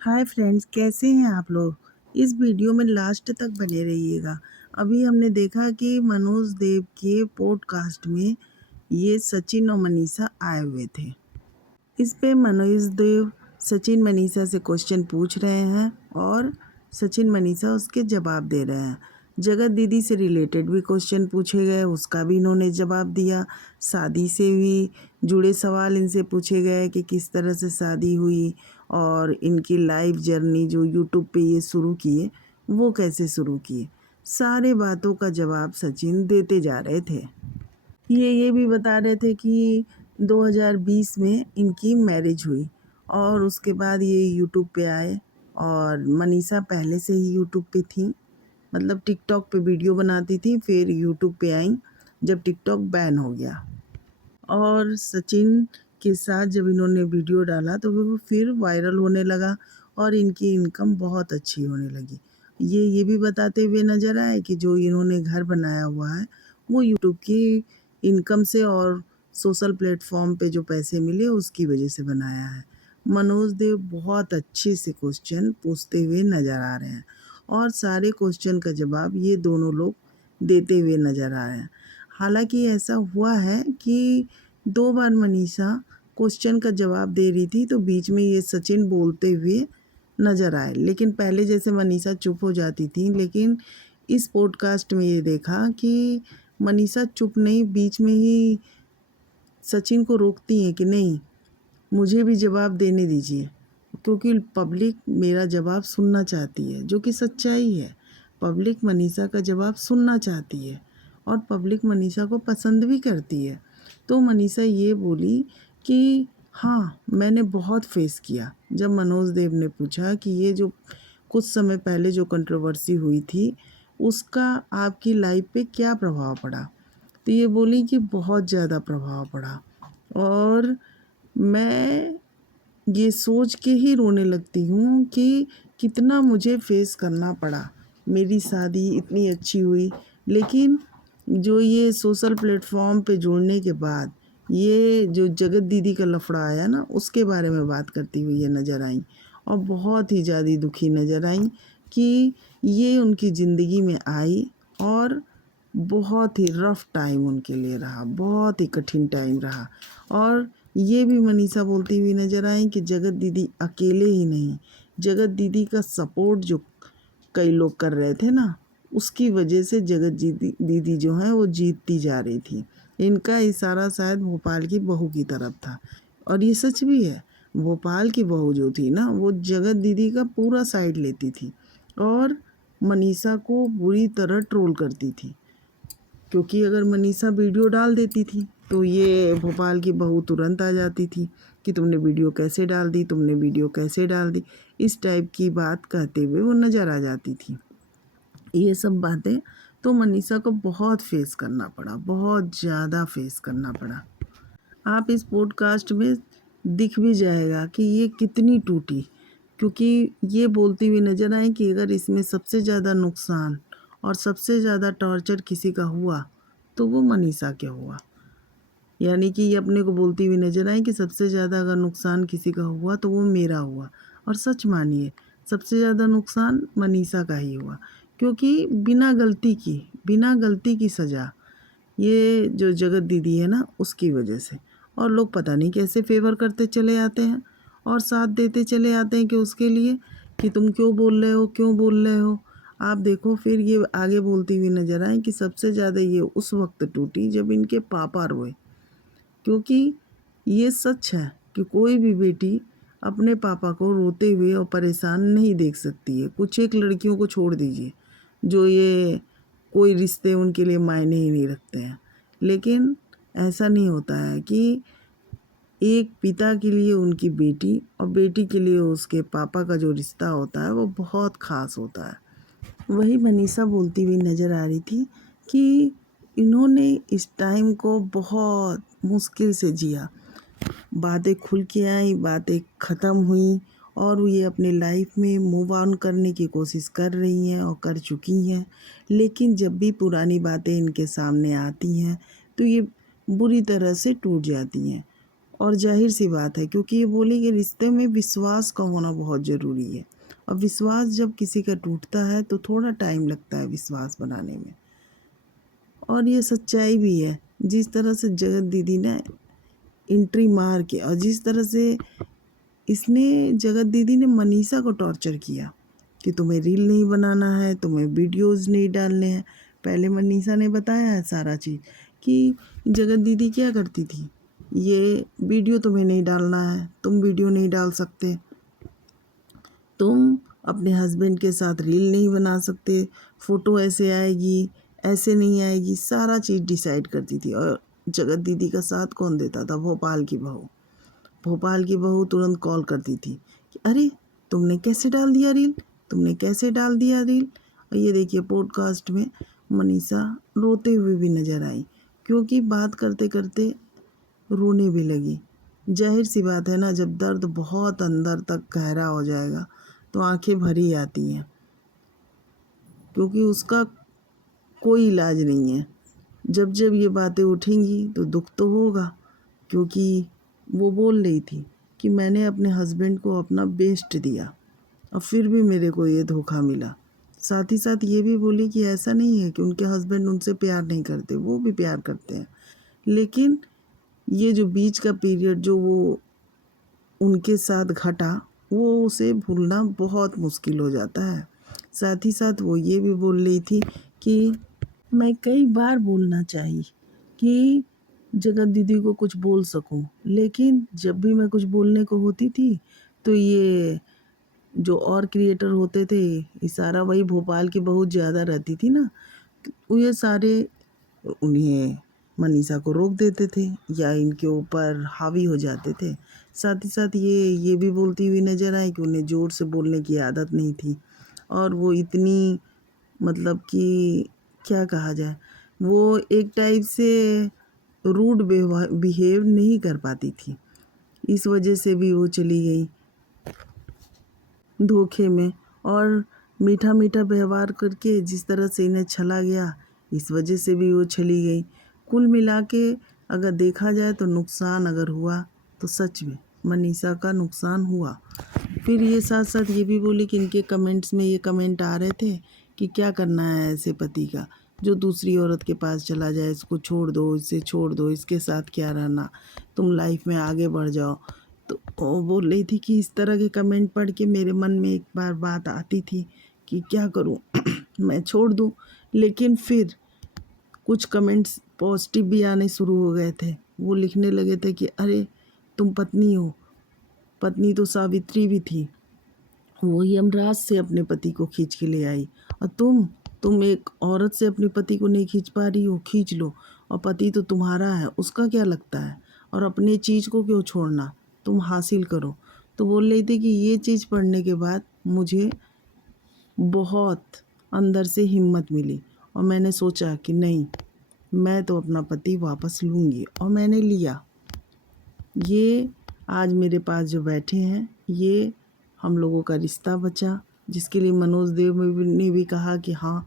Hi friends, कैसे हैं आप लोग। इस वीडियो में लास्ट तक बने रहिएगा। अभी हमने देखा कि मनोज देव के पॉडकास्ट में ये सचिन और मनीषा आए हुए थे। इस पे मनोज देव सचिन मनीषा से क्वेश्चन पूछ रहे हैं और सचिन मनीषा उसके जवाब दे रहे हैं। जगत दीदी से रिलेटेड भी क्वेश्चन पूछे गए, उसका भी इन्होंने जवाब दिया। शादी से भी जुड़े सवाल इनसे पूछे गए कि किस तरह से शादी हुई और इनकी लाइफ जर्नी जो यूट्यूब पे ये शुरू किए वो कैसे शुरू किए। सारे बातों का जवाब सचिन देते जा रहे थे। ये भी बता रहे थे कि 2020 में इनकी मैरिज हुई और उसके बाद ये यूट्यूब पे आए। और मनीषा पहले से ही यूट्यूब पे थी, मतलब टिकटॉक पे वीडियो बनाती थी, फिर यूट्यूब पे आई जब टिकटॉक बैन हो गया। और सचिन के साथ जब इन्होंने वीडियो डाला तो वो फिर वायरल होने लगा और इनकी इनकम बहुत अच्छी होने लगी। ये भी बताते हुए नज़र आए कि जो इन्होंने घर बनाया हुआ है वो यूट्यूब की इनकम से और सोशल प्लेटफॉर्म पे जो पैसे मिले उसकी वजह से बनाया है। मनोज देव बहुत अच्छे से क्वेश्चन पूछते हुए नज़र आ रहे हैं और सारे क्वेश्चन का जवाब ये दोनों लोग देते हुए नज़र आ रहे हैं। हालांकि ऐसा हुआ है कि 2 बार मनीषा क्वेश्चन का जवाब दे रही थी तो बीच में ये सचिन बोलते हुए नज़र आए, लेकिन पहले जैसे मनीषा चुप हो जाती थी, लेकिन इस पॉडकास्ट में ये देखा कि मनीषा चुप नहीं, बीच में ही सचिन को रोकती हैं कि नहीं, मुझे भी जवाब देने दीजिए, क्योंकि पब्लिक मेरा जवाब सुनना चाहती है, जो कि सच्चाई है। पब्लिक मनीषा का जवाब सुनना चाहती है और पब्लिक मनीषा को पसंद भी करती है। तो मनीषा ये बोली कि हाँ, मैंने बहुत फेस किया। जब मनोज देव ने पूछा कि ये जो कुछ समय पहले जो कंट्रोवर्सी हुई थी उसका आपकी लाइफ पे क्या प्रभाव पड़ा, तो ये बोली कि बहुत ज़्यादा प्रभाव पड़ा और मैं ये सोच के ही रोने लगती हूँ कि कितना मुझे फेस करना पड़ा। मेरी शादी इतनी अच्छी हुई, लेकिन जो ये सोशल प्लेटफॉर्म पे जुड़ने के बाद ये जो जगत दीदी का लफड़ा आया ना, उसके बारे में बात करती हुई ये नज़र आई और बहुत ही ज़्यादा दुखी नज़र आई कि ये उनकी ज़िंदगी में आई और बहुत ही रफ़ टाइम उनके लिए रहा, बहुत ही कठिन टाइम रहा। और ये भी मनीषा बोलती हुई नज़र आई कि जगत दीदी अकेले ही नहीं, जगत दीदी का सपोर्ट जो कई लोग कर रहे थे ना, उसकी वजह से जगत दीदी दीदी जो है वो जीतती जा रही थी। इनका इशारा शायद भोपाल की बहू की तरफ था और ये सच भी है। भोपाल की बहू जो थी ना, वो जगत दीदी का पूरा साइड लेती थी और मनीषा को बुरी तरह ट्रोल करती थी, क्योंकि अगर मनीषा वीडियो डाल देती थी तो ये भोपाल की बहू तुरंत आ जाती थी कि तुमने वीडियो कैसे डाल दी, तुमने वीडियो कैसे डाल दी, इस टाइप की बात कहते हुए वो नज़र आ जाती थी। ये सब बातें तो मनीषा को बहुत फेस करना पड़ा, बहुत ज़्यादा फेस करना पड़ा। आप इस पॉडकास्ट में दिख भी जाएगा कि ये कितनी टूटी, क्योंकि ये बोलती हुई नज़र आई कि अगर इसमें सबसे ज़्यादा नुकसान और सबसे ज़्यादा टॉर्चर किसी का हुआ तो वो मनीषा के हुआ। यानी कि ये अपने को बोलती हुई नज़र आई कि सबसे ज़्यादा अगर नुकसान किसी का हुआ तो वो मेरा हुआ। और सच मानिए, सबसे ज़्यादा नुकसान मनीषा का ही हुआ, क्योंकि बिना गलती की सज़ा ये जो जगत दीदी है ना, उसकी वजह से। और लोग पता नहीं कैसे फेवर करते चले आते हैं और साथ देते चले आते हैं कि उसके लिए कि तुम क्यों बोल रहे हो, क्यों बोल रहे हो। आप देखो, फिर ये आगे बोलती हुई नज़र आए कि सबसे ज़्यादा ये उस वक्त टूटी जब इनके पापा रोए, क्योंकि ये सच है कि कोई भी बेटी अपने पापा को रोते हुए और परेशान नहीं देख सकती है। कुछ एक लड़कियों को छोड़ दीजिए जो ये कोई रिश्ते उनके लिए मायने ही नहीं रखते हैं, लेकिन ऐसा नहीं होता है कि एक पिता के लिए उनकी बेटी और बेटी के लिए उसके पापा का जो रिश्ता होता है वो बहुत ख़ास होता है। वही मनीषा बोलती हुई नज़र आ रही थी कि इन्होंने इस टाइम को बहुत मुश्किल से जिया। बातें खुल के आई, बातें ख़त्म हुई और ये अपनी लाइफ में मूव ऑन करने की कोशिश कर रही हैं और कर चुकी हैं। लेकिन जब भी पुरानी बातें इनके सामने आती हैं तो ये बुरी तरह से टूट जाती हैं और जाहिर सी बात है, क्योंकि ये बोली कि रिश्ते में विश्वास का होना बहुत ज़रूरी है। और विश्वास जब किसी का टूटता है तो थोड़ा टाइम लगता है विश्वास बनाने में। और ये सच्चाई भी है। जिस तरह से जगत दीदी ने एंट्री मार के, और जिस तरह से इसने जगत दीदी ने मनीषा को टॉर्चर किया कि तुम्हें रील नहीं बनाना है, तुम्हें वीडियोस नहीं डालने हैं। पहले मनीषा ने बताया है सारा चीज़ कि जगत दीदी क्या करती थी, ये वीडियो तुम्हें नहीं डालना है, तुम वीडियो नहीं डाल सकते, तुम अपने हस्बैंड के साथ रील नहीं बना सकते, फ़ोटो ऐसे आएगी, ऐसे नहीं आएगी, सारा चीज़ डिसाइड करती थी। और जगत दीदी का साथ कौन देता था? भोपाल की बहू। भोपाल की बहू तुरंत कॉल करती थी कि अरे तुमने कैसे डाल दिया रील, तुमने कैसे डाल दिया रील। और ये देखिए पॉडकास्ट में मनीषा रोते हुए भी नज़र आई, क्योंकि बात करते करते रोने भी लगी। जाहिर सी बात है ना, जब दर्द बहुत अंदर तक गहरा हो जाएगा तो आंखें भरी आती हैं, क्योंकि उसका कोई इलाज नहीं है। जब जब ये बातें उठेंगी तो दुख तो होगा, क्योंकि वो बोल रही थी कि मैंने अपने हस्बैंड को अपना बेस्ट दिया और फिर भी मेरे को ये धोखा मिला। साथ ही साथ ये भी बोली कि ऐसा नहीं है कि उनके हस्बैंड उनसे प्यार नहीं करते, वो भी प्यार करते हैं, लेकिन ये जो बीच का पीरियड जो वो उनके साथ घटा, वो उसे भूलना बहुत मुश्किल हो जाता है। साथ ही साथ वो ये भी बोल रही थी कि मैं कई बार बोलना चाहिए कि जगत दीदी को कुछ बोल सकूं, लेकिन जब भी मैं कुछ बोलने को होती थी तो ये जो और क्रिएटर होते थे, इशारा वही भोपाल की बहुत ज़्यादा रहती थी ना, तो ये सारे उन्हें मनीषा को रोक देते थे या इनके ऊपर हावी हो जाते थे। साथ ही साथ ये भी बोलती हुई नज़र आई कि उन्हें ज़ोर से बोलने की आदत नहीं थी, और वो इतनी, मतलब कि क्या कहा जाए, वो एक टाइप से रूड बिहेव नहीं कर पाती थी। इस वजह से भी वो चली गई धोखे में, और मीठा मीठा व्यवहार करके जिस तरह से इन्हें छला गया, इस वजह से भी वो चली गई। कुल मिला के अगर देखा जाए तो नुकसान अगर हुआ तो सच में मनीषा का नुकसान हुआ। फिर ये साथ साथ ये भी बोली कि इनके कमेंट्स में ये कमेंट आ रहे थे कि क्या करना है ऐसे पति का जो दूसरी औरत के पास चला जाए, इसको छोड़ दो, इसे छोड़ दो, इसके साथ क्या रहना, तुम लाइफ में आगे बढ़ जाओ। तो वो बोल रही थी कि इस तरह के कमेंट पढ़ के मेरे मन में एक बार बात आती थी कि क्या करूं मैं छोड़ दूं, लेकिन फिर कुछ कमेंट्स पॉजिटिव भी आने शुरू हो गए थे। वो लिखने लगे थे कि अरे तुम पत्नी हो, पत्नी तो सावित्री भी थी, वो यमराज से अपने पति को खींच के ले आई, और तुम एक औरत से अपने पति को नहीं खींच पा रही हो, खींच लो, और पति तो तुम्हारा है, उसका क्या लगता है, और अपने चीज़ को क्यों छोड़ना, तुम हासिल करो। तो बोल रही थी कि ये चीज़ पढ़ने के बाद मुझे बहुत अंदर से हिम्मत मिली, और मैंने सोचा कि नहीं, मैं तो अपना पति वापस लूँगी, और मैंने लिया। ये आज मेरे पास जो बैठे हैं, ये हम लोगों का रिश्ता बचा, जिसके लिए मनोज देव ने भी कहा कि हाँ,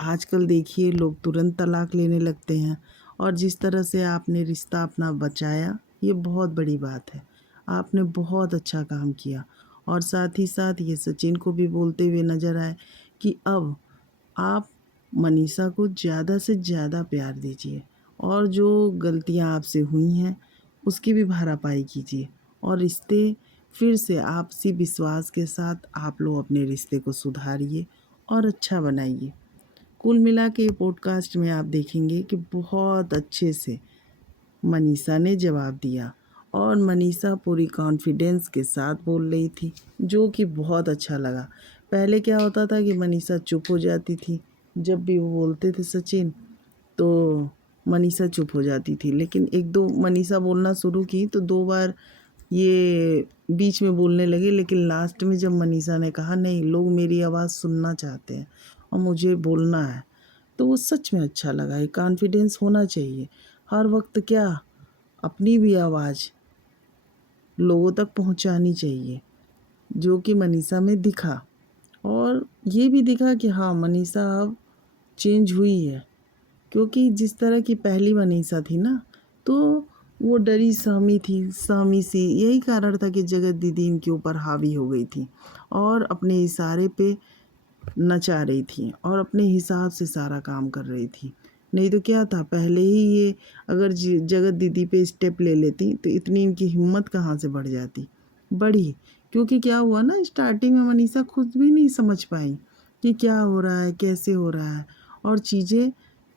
आजकल देखिए लोग तुरंत तलाक लेने लगते हैं, और जिस तरह से आपने रिश्ता अपना बचाया, ये बहुत बड़ी बात है। आपने बहुत अच्छा काम किया। और साथ ही साथ ये सचिन को भी बोलते हुए नज़र आए कि अब आप मनीषा को ज़्यादा से ज़्यादा प्यार दीजिए, और जो गलतियां आपसे हुई हैं उसकी भी भरपाई कीजिए, और रिश्ते फिर से आपसी विश्वास के साथ आप लोग अपने रिश्ते को सुधारिए और अच्छा बनाइए। कुल मिला के ये पॉडकास्ट में आप देखेंगे कि बहुत अच्छे से मनीषा ने जवाब दिया, और मनीषा पूरी कॉन्फिडेंस के साथ बोल रही थी, जो कि बहुत अच्छा लगा। पहले क्या होता था कि मनीषा चुप हो जाती थी, जब भी वो बोलते थे सचिन तो मनीषा चुप हो जाती थी, लेकिन एक दो मनीषा बोलना शुरू की तो दो बार ये बीच में बोलने लगे, लेकिन लास्ट में जब मनीषा ने कहा नहीं, लोग मेरी आवाज़ सुनना चाहते हैं और मुझे बोलना है, तो वो सच में अच्छा लगा। ये कॉन्फिडेंस होना चाहिए हर वक्त, क्या अपनी भी आवाज़ लोगों तक पहुंचानी चाहिए, जो कि मनीषा में दिखा। और ये भी दिखा कि हाँ, मनीषा अब चेंज हुई है, क्योंकि जिस तरह की पहली मनीषा थी ना, तो वो डरी सहमी थी, सहमी सी। यही कारण था कि जगत दीदी इनके ऊपर हावी हो गई थी और अपने इशारे पे नचा रही थी और अपने हिसाब से सारा काम कर रही थी। नहीं तो क्या था, पहले ही ये अगर जगत दीदी पे स्टेप ले लेती तो इतनी इनकी हिम्मत कहाँ से बढ़ जाती। बढ़ी, क्योंकि क्या हुआ ना, स्टार्टिंग में मनीषा खुद भी नहीं समझ पाई कि क्या हो रहा है, कैसे हो रहा है, और चीज़ें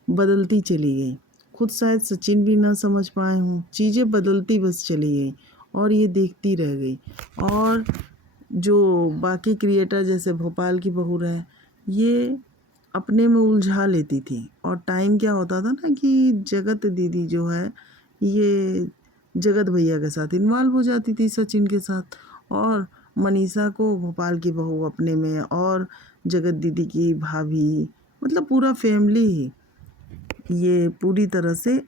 बदलती चली गई। खुद शायद सचिन भी ना समझ पाए हों, चीज़ें बदलती बस चली गई और ये देखती रह गई। और जो बाकी क्रिएटर जैसे भोपाल की बहू है, ये अपने में उलझा लेती थी। और टाइम क्या होता था ना कि जगत दीदी जो है, ये जगत भैया के साथ इन्वॉल्व हो जाती थी, सचिन के साथ, और मनीषा को भोपाल की बहू अपने में, और जगत दीदी की भाभी, मतलब पूरा फैमिली ही ये पूरी तरह से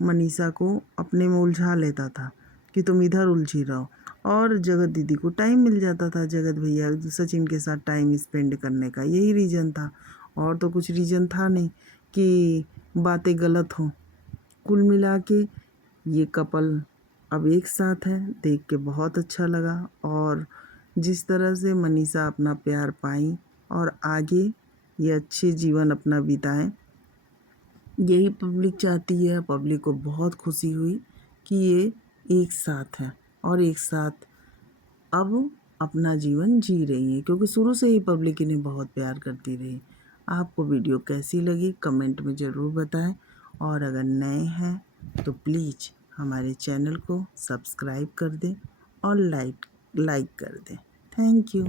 मनीषा को अपने में उलझा लेता था कि तुम इधर उलझी रहो। और जगत दीदी को टाइम मिल जाता था जगत भैया सचिन के साथ टाइम स्पेंड करने का, यही रीज़न था। और तो कुछ रीज़न था नहीं कि बातें गलत हों। कुल मिला के ये कपल अब एक साथ है, देख के बहुत अच्छा लगा। और जिस तरह से मनीषा अपना प्यार पाई और आगे ये अच्छे जीवन अपना बिताएं, यही पब्लिक चाहती है। पब्लिक को बहुत खुशी हुई कि ये एक साथ हैं और एक साथ अब अपना जीवन जी रही हैं, क्योंकि शुरू से ही पब्लिक इन्हें बहुत प्यार करती रही। आपको वीडियो कैसी लगी कमेंट में ज़रूर बताएं, और अगर नए हैं तो प्लीज़ हमारे चैनल को सब्सक्राइब कर दें और लाइक कर दें। Thank you.